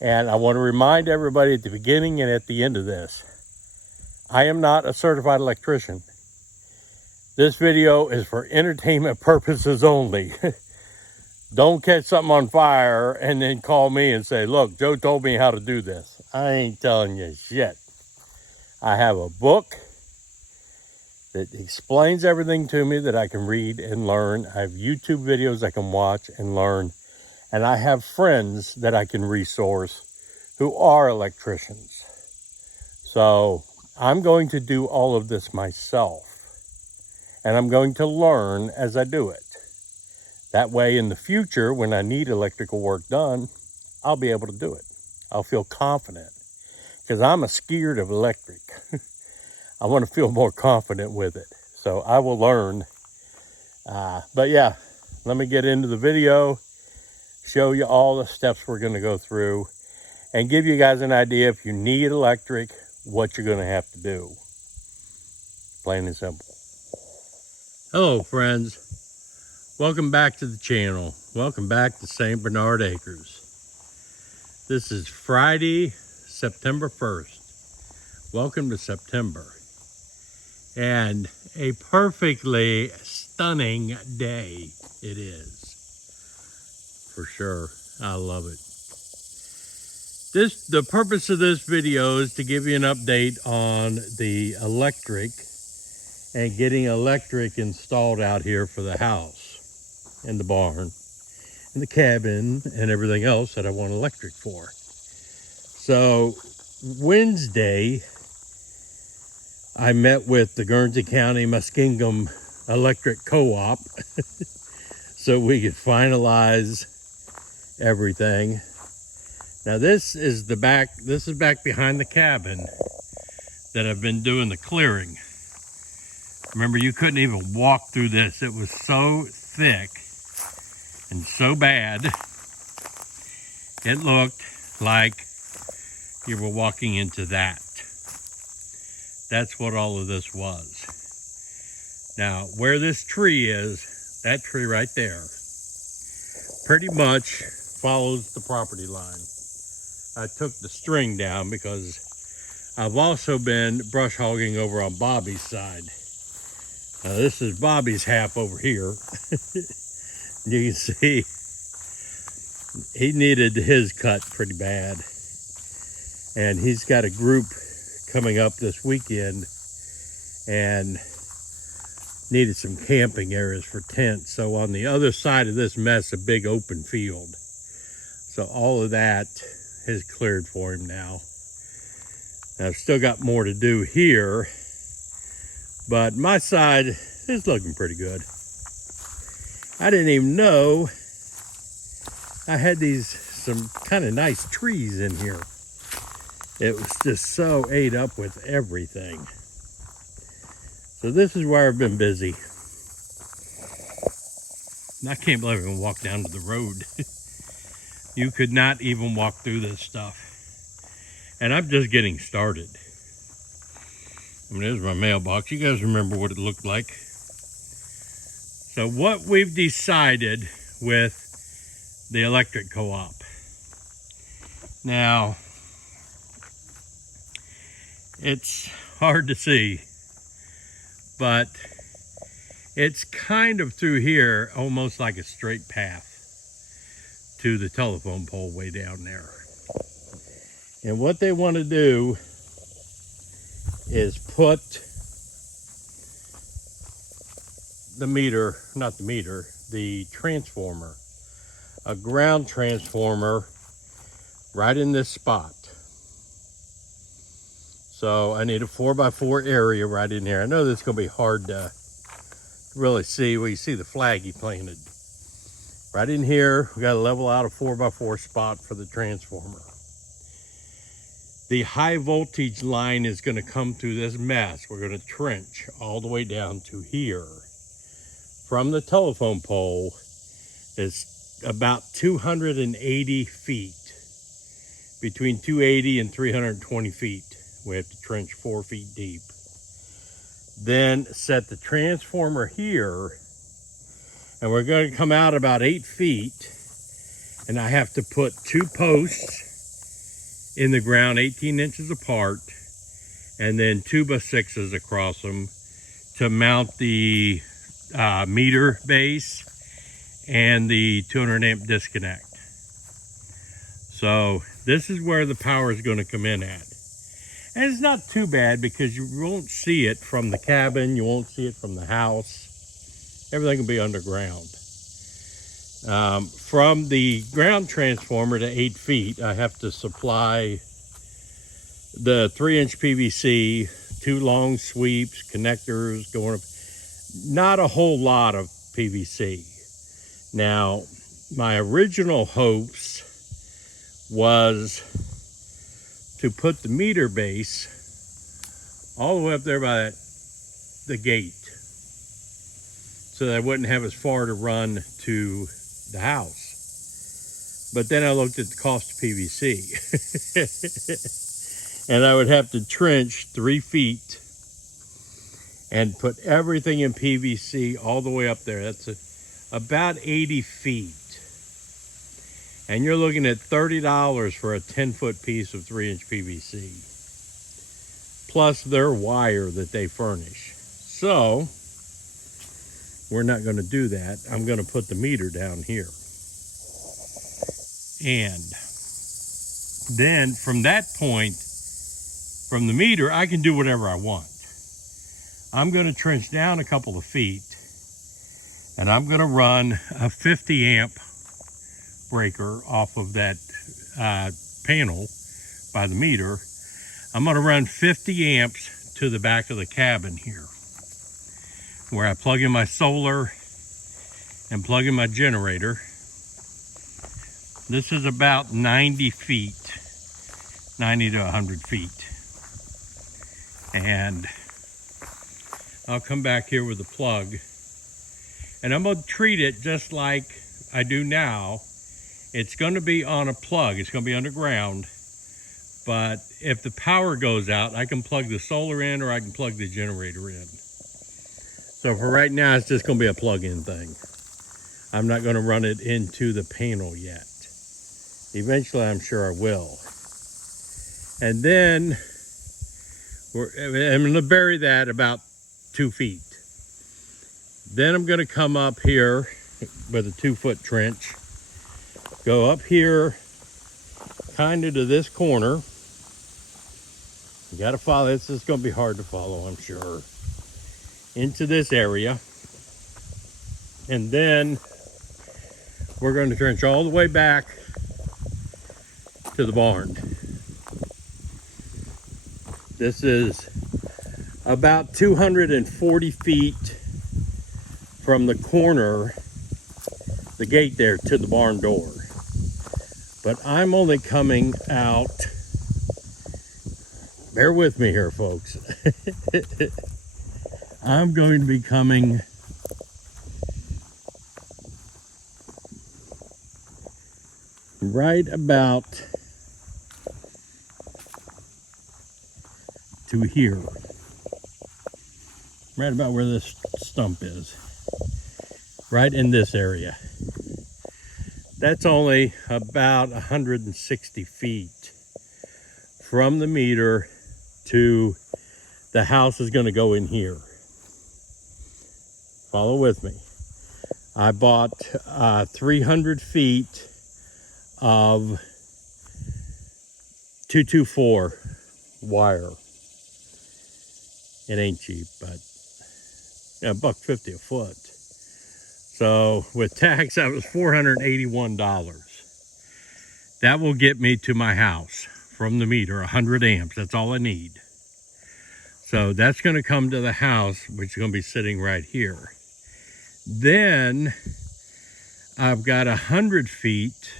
And I want to remind everybody at the beginning and at the end of this, I am not a certified electrician. This video is for entertainment purposes only. Don't catch something on fire and then call me and say, look, Joe told me how to do this. I ain't telling you shit. I have a book that explains everything to me that I can read and learn. I have YouTube videos I can watch and learn. And I have friends that I can resource who are electricians. So I'm going to do all of this myself. And I'm going to learn as I do it. That way in the future, when I need electrical work done, I'll be able to do it. I'll feel confident. Because I'm a scared of electric. I want to feel more confident with it. So I will learn. But yeah, let me get into the video, show you all the steps we're going to go through, and give you guys an idea if you need electric, what you're going to have to do. Plain and simple. Hello friends. Welcome back to the channel. Welcome back to St. Bernard Acres. This is Friday, September 1st. Welcome to September. And a perfectly stunning day it is. For sure. I love it. The purpose of this video is to give you an update on the electric and getting electric installed out here for the house and the barn and the cabin and everything else that I want electric for. So Wednesday, I met with the Guernsey County Muskingum Electric Co-op so we could finalize everything. Now this is back behind the cabin that I've been doing the clearing. Remember, you couldn't even walk through this. It was so thick and so bad, it looked like you were walking into that. That's what all of this was. Now, where this tree is, that tree right there, pretty much follows the property line. I took the string down because I've also been brush hogging over on Bobby's side. Now this is Bobby's half over here. You can see he needed his cut pretty bad. And he's got a group coming up this weekend and needed some camping areas for tents. So on the other side of this mess, a big open field. So all of that is cleared for him now. I've still got more to do here, but my side is looking pretty good. I didn't even know I had some kind of nice trees in here. It was just so ate up with everything. So this is where I've been busy. And I can't believe I can walk down to the road. You could not even walk through this stuff. And I'm just getting started. I mean, there's my mailbox. You guys remember what it looked like. So what we've decided with the electric co-op. Now, it's hard to see, but it's kind of through here, almost like a straight path to the telephone pole way down there. And what they want to do is put the transformer, a ground transformer right in this spot. So I need a 4x4 area right in here. I know this is going to be hard to really see. Well, you see the flag he planted. Right in here, we got to level out a 4x4 spot for the transformer. The high voltage line is going to come through this mess. We're going to trench all the way down to here. From the telephone pole, it's about 280 feet. Between 280 and 320 feet. We have to trench 4 feet deep. Then set the transformer here, and we're going to come out about 8 feet, and I have to put 2 posts in the ground 18 inches apart, and then 2x6s across them to mount the meter base and the 200 amp disconnect. So this is where the power is going to come in at. And it's not too bad because you won't see it from the cabin, you won't see it from the house. Everything will be underground. From the ground transformer to 8 feet, I have to supply the 3-inch PVC, 2 long sweeps, connectors, going up. Not a whole lot of PVC. Now, my original hopes was to put the meter base all the way up there by the gate so that I wouldn't have as far to run to the house. But then I looked at the cost of PVC and I would have to trench 3 feet and put everything in PVC all the way up there. That's about 80 feet. And you're looking at $30 for a 10-foot piece of 3-inch PVC, plus their wire that they furnish. So we're not going to do that. I'm going to put the meter down here. And then from that point, from the meter, I can do whatever I want. I'm going to trench down a couple of feet, and I'm going to run a 50 amp breaker off of that panel by the meter. I'm going to run 50 amps to the back of the cabin here, where I plug in my solar and plug in my generator. This is about 90 feet, 90 to 100 feet. And I'll come back here with the plug, and I'm going to treat it just like I do now. It's going to be on a plug. It's going to be underground. But if the power goes out, I can plug the solar in or I can plug the generator in. So for right now, it's just going to be a plug-in thing. I'm not going to run it into the panel yet. Eventually, I'm sure I will. And then I'm going to bury that about 2 feet. Then I'm going to come up here with a 2-foot trench. Go up here, kind of to this corner. You got to follow. This is going to be hard to follow, I'm sure. Into this area. And then we're going to trench all the way back to the barn. This is about 240 feet from the corner, the gate there, to the barn door. But I'm only coming out, bear with me here, folks. I'm going to be coming right about to here, right about where this stump is, right in this area. That's only about 160 feet from the meter to the house is going to go in here. Follow with me. I bought 300 feet of 224 wire. It ain't cheap, but $1.50 a foot. So with tax, that was $481. That will get me to my house from the meter, 100 amps. That's all I need. So that's going to come to the house, which is going to be sitting right here. Then I've got 100 feet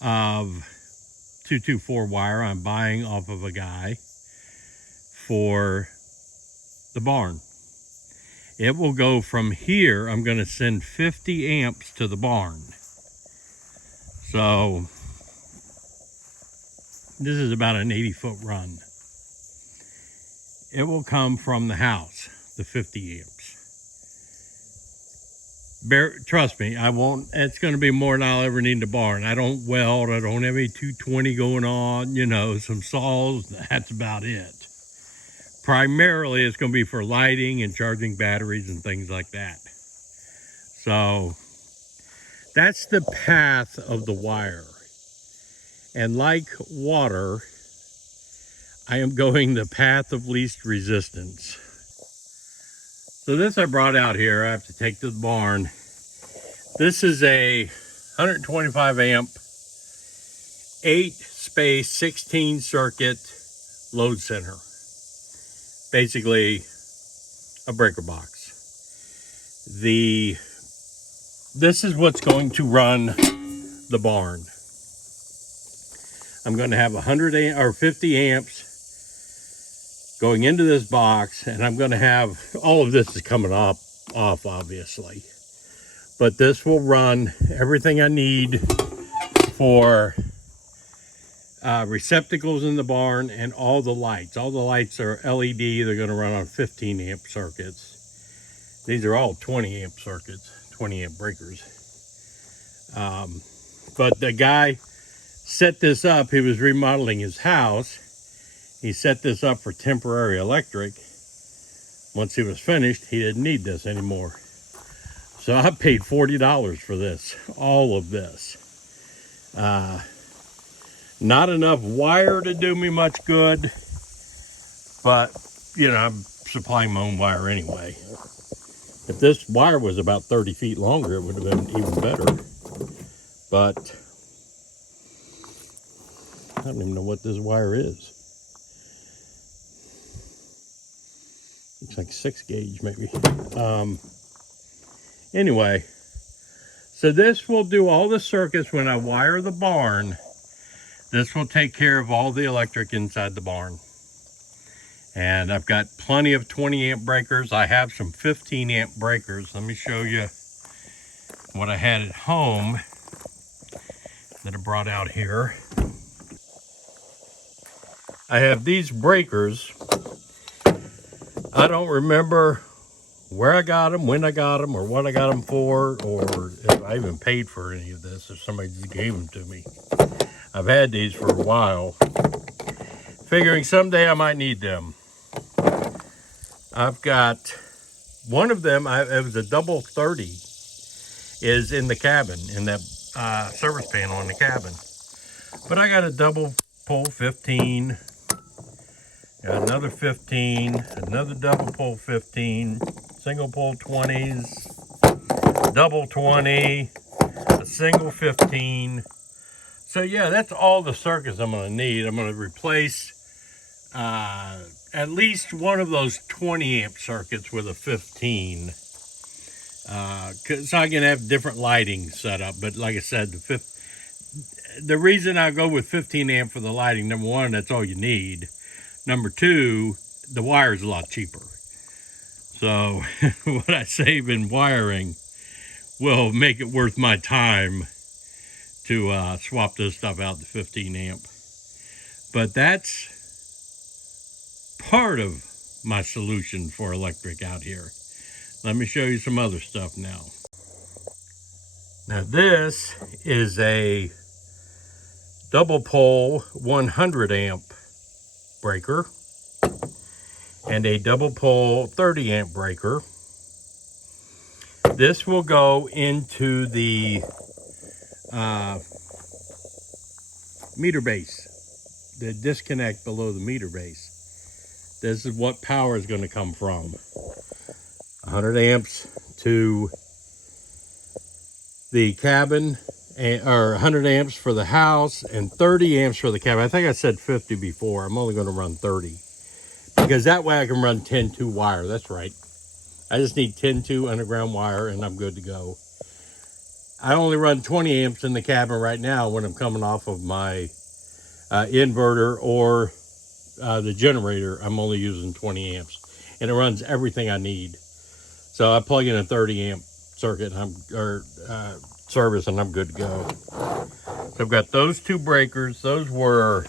of 224 wire I'm buying off of a guy for the barn. It will go from here. I'm going to send 50 amps to the barn. So this is about an 80-foot run. It will come from the house, the 50 amps. Trust me, I won't. It's going to be more than I'll ever need in the barn. I don't weld. I don't have any 220 going on. You know, some saws. That's about it. Primarily, it's going to be for lighting and charging batteries and things like that. So that's the path of the wire. And like water, I am going the path of least resistance. So this I brought out here. I have to take to the barn. This is a 125 amp, 8 space, 16 circuit load center. Basically a breaker box. This is what's going to run the barn. I'm going to have 100 or 50 amps going into this box, and I'm going to have all of this is coming off obviously. But this will run everything I need for receptacles in the barn and all the lights. All the lights are LED. They're going to run on 15 amp circuits. These are all 20 amp circuits, 20 amp breakers. But the guy set this up. He was remodeling his house. He set this up for temporary electric. Once he was finished, he didn't need this anymore. So I paid $40 for this, all of this. Not enough wire to do me much good, but you know, I'm supplying my own wire anyway. If this wire was about 30 feet longer, it would have been even better. But I don't even know what this wire is. Looks like 6 gauge maybe. Anyway, so this will do all the circuits when I wire the barn. This will take care of all the electric inside the barn. And I've got plenty of 20 amp breakers. I have some 15 amp breakers. Let me show you what I had at home that I brought out here. I have these breakers. I don't remember where I got them, when I got them, or what I got them for, or if I even paid for any of this, if somebody just gave them to me. I've had these for a while, figuring someday I might need them. I've got one of them, it was a double 30, is in the cabin, in that service panel in the cabin. But I got a double pole 15, got another 15, another double pole 15, single pole 20s, double 20, a single 15. So yeah, that's all the circuits I'm going to need. I'm going to replace at least one of those 20 amp circuits with a 15. So I can have different lighting set up. But like I said, the reason I go with 15 amp for the lighting, number one, that's all you need. Number two, the wire is a lot cheaper. So what I save in wiring will make it worth my time to swap this stuff out to 15 amp. But that's part of my solution for electric out here. Let me show you some other stuff now. Now this is a double pole 100 amp breaker and a double pole 30 amp breaker. This will go into the meter base, the disconnect below the meter base. This is what power is going to come from. 100 amps to the cabin, or 100 amps for the house and 30 amps for the cabin. I think I said 50 before. I'm only going to run 30 because that way I can run 10-2 wire. That's right. I just need 10-2 underground wire and I'm good to go. I only run 20 amps in the cabin right now when I'm coming off of my inverter or the generator. I'm only using 20 amps and it runs everything I need. So I plug in a 30 amp circuit and service and I'm good to go. So I've got those two breakers. Those were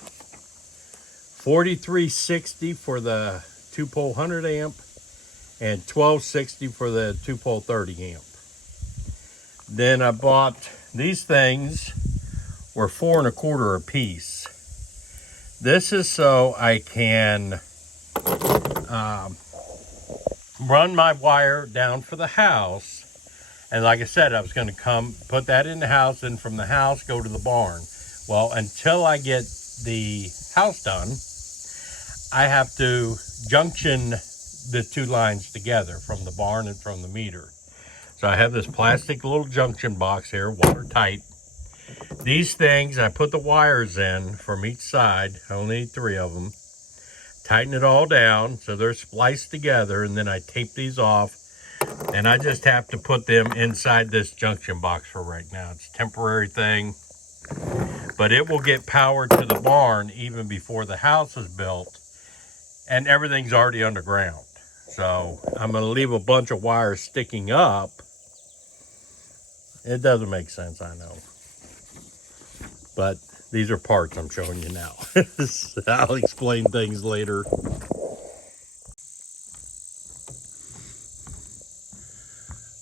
$43.60 for the 2-pole 100 amp and $12.60 for the 2-pole 30 amp. Then I bought these things, were $4.25 a piece. This is so I can run my wire down for the house. And like I said, I was going to come put that in the house, and from the house go to the barn. Well, until I get the house done, I have to junction the two lines together from the barn and from the meter. So I have this plastic little junction box here, watertight. These things, I put the wires in from each side. I only need 3 of them. Tighten it all down so they're spliced together, and then I tape these off. And I just have to put them inside this junction box for right now. It's a temporary thing, but it will get power to the barn even before the house is built, and everything's already underground. So I'm going to leave a bunch of wires sticking up. It doesn't make sense, I know. But these are parts I'm showing you now. I'll explain things later.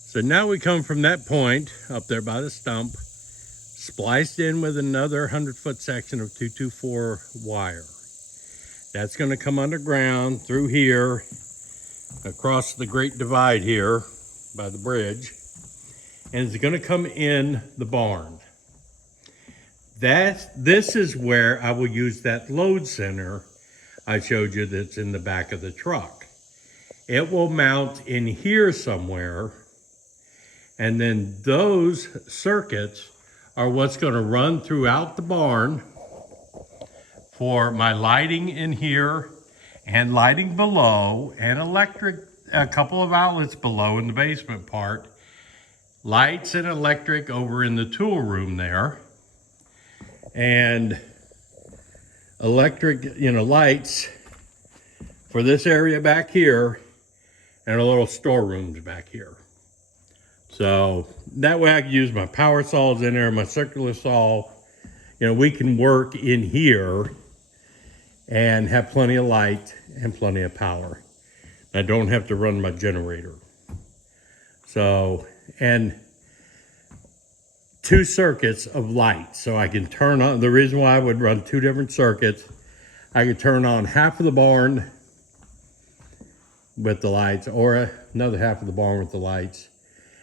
So now we come from that point up there by the stump, spliced in with another 100-foot section of 224 wire. That's going to come underground through here, across the Great Divide here by the bridge, and it's going to come in the barn. This is where I will use that load center I showed you that's in the back of the truck. It will mount in here somewhere, and then those circuits are what's going to run throughout the barn for my lighting in here and lighting below, and electric, a couple of outlets below in the basement part. Lights and electric over in the tool room there. And electric, lights for this area back here, and a little storerooms back here. So that way I can use my power saws in there, my circular saw. We can work in here and have plenty of light and plenty of power. I don't have to run my generator. So, and 2 circuits of light. So I can turn on, the reason why I would run 2 different circuits, I could turn on half of the barn with the lights, or another half of the barn with the lights.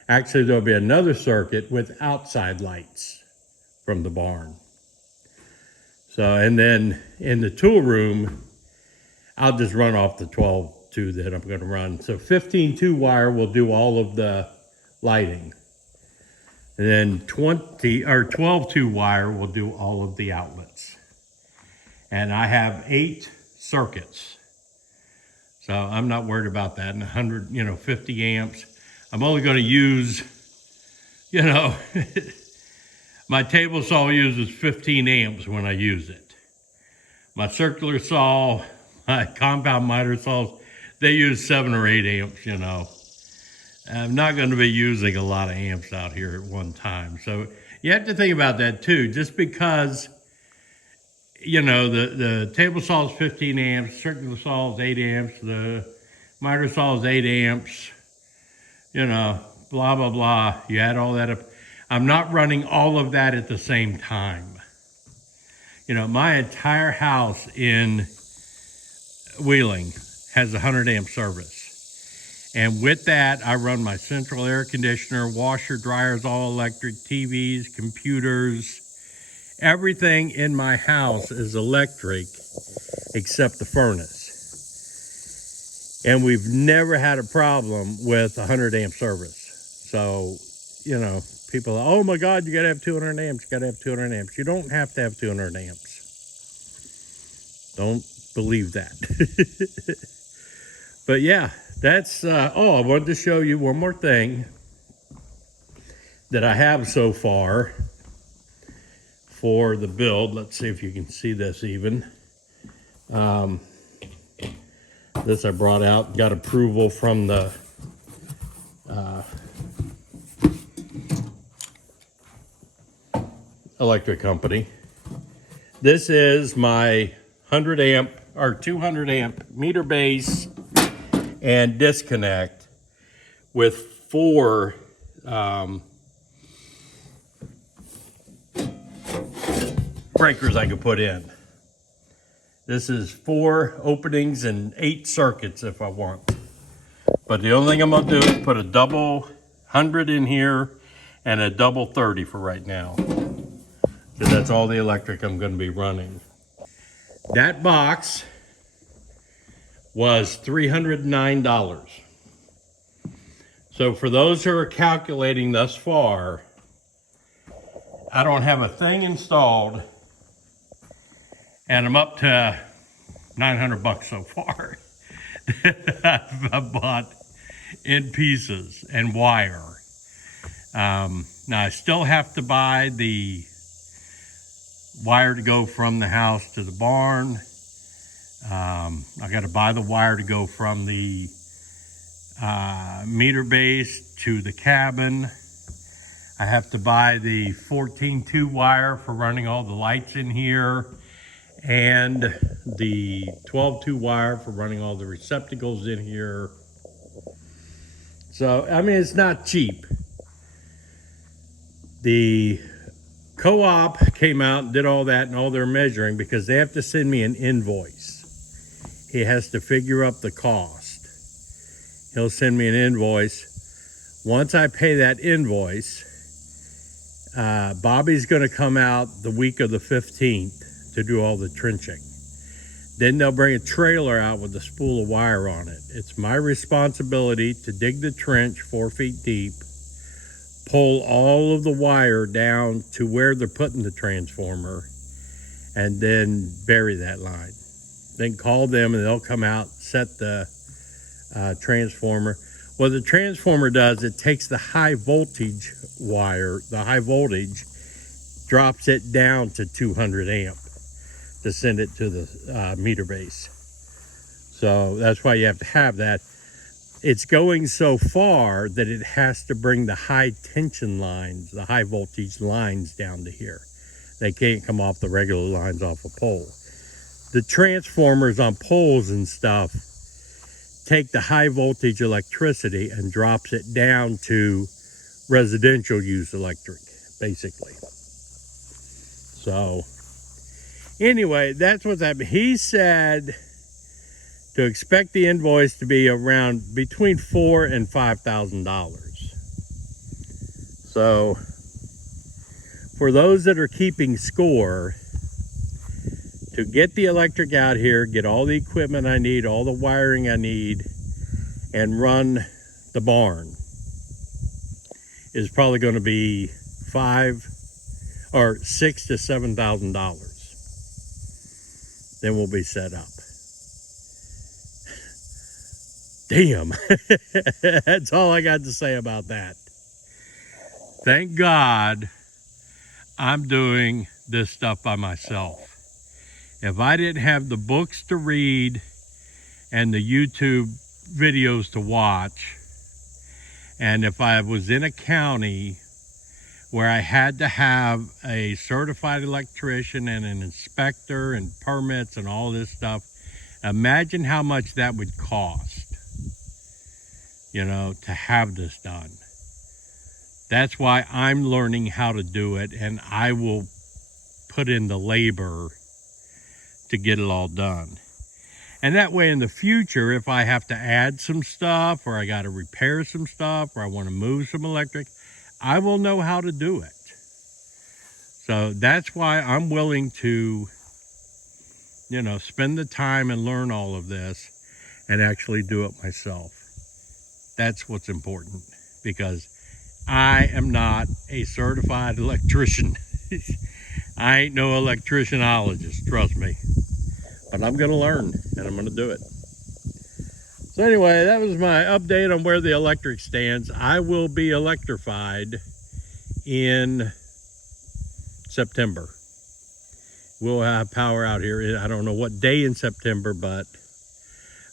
Actually, there'll be another circuit with outside lights from the barn. So, and then in the tool room, I'll just run off the 12-2 that I'm going to run. So 15-2 wire will do all of the lighting. And then 12-2 wire will do all of the outlets. And I have 8 circuits. So I'm not worried about that. And 50 amps. I'm only going to use, my table saw uses 15 amps when I use it. My circular saw, my compound miter saws, they use 7 or 8 amps, I'm not going to be using a lot of amps out here at one time. So you have to think about that too. Just because, the table saw is 15 amps, circular saw is 8 amps, the miter saw is 8 amps, blah, blah, blah. You add all that up. I'm not running all of that at the same time. My entire house in Wheeling has 100 amp service. And with that, I run my central air conditioner, washer, dryers, all electric, TVs, computers. Everything in my house is electric except the furnace. And we've never had a problem with 100 amp service. So, people are, oh my God, you gotta have 200 amps, you gotta have 200 amps. You don't have to have 200 amps. Don't believe that. But yeah, that's, I wanted to show you one more thing that I have so far for the build. Let's see if you can see this even. This I brought out, got approval from the electric company. This is my 100 amp or 200 amp meter base and disconnect with 4 breakers I could put in. This is 4 openings and 8 circuits if I want. But the only thing I'm gonna do is put a double 100 in here and a double 30 for right now. Because that's all the electric I'm gonna be running. That box was $309. So for those who are calculating thus far, I don't have a thing installed and I'm up to 900 bucks so far. I've bought in pieces and wire. Now I still have to buy the wire to go from the house to the barn. I got to buy the wire to go from the meter base to the cabin. I have to buy the 14-2 wire for running all the lights in here, and the 12-2 wire for running all the receptacles in here. So, I mean, it's not cheap. The co-op came out and did all that and all their measuring because they have to send me an invoice. He has to figure up the cost. He'll send me an invoice. Once I pay that invoice, Bobby's going to come out the week of the 15th to do all the trenching. Then they'll bring a trailer out with a spool of wire on it. It's my responsibility to dig the trench 4 feet deep, pull all of the wire down to where they're putting the transformer, and then bury that line. Then call them and they'll come out, set the transformer. What the transformer does, it takes the high voltage wire, the high voltage, drops it down to 200 amp to send it to the meter base. So that's why you have to have that. It's going so far that it has to bring the high tension lines, the high voltage lines down to here. They can't come off the regular lines off a pole. The transformers on poles and stuff take the high voltage electricity and drops it down to residential use electric, basically. So anyway, that's what's happening. He said to expect the invoice to be around between $4,000 and $5,000. So for those that are keeping score, to get the electric out here, get all the equipment I need, all the wiring I need, and run the barn is probably going to be $6,000 to $7,000. Then we'll be set up. Damn. That's all I got to say about that. Thank God I'm doing this stuff by myself. If I didn't have the books to read and the YouTube videos to watch, and if I was in a county where I had to have a certified electrician and an inspector and permits and all this stuff, imagine how much that would cost, you know, to have this done. That's why I'm learning how to do it, and I will put in the labor to get it all done. And that way in the future, if I have to add some stuff, or I got to repair some stuff, or I want to move some electric, I will know how to do it. So that's why I'm willing to, you know, spend the time and learn all of this and actually do it myself. That's what's important, because I am not a certified electrician. I ain't no electricianologist, trust me. But I'm going to learn, and I'm going to do it. So anyway, that was my update on where the electric stands. I will be electrified in September. We'll have power out here. I don't know what day in September, but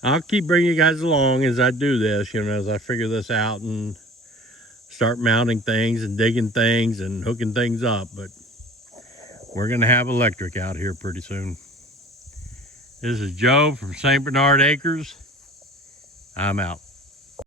I'll keep bringing you guys along as I do this, you know, as I figure this out and start mounting things and digging things and hooking things up. But we're going to have electric out here pretty soon. This is Joe from St. Bernard Acres. I'm out.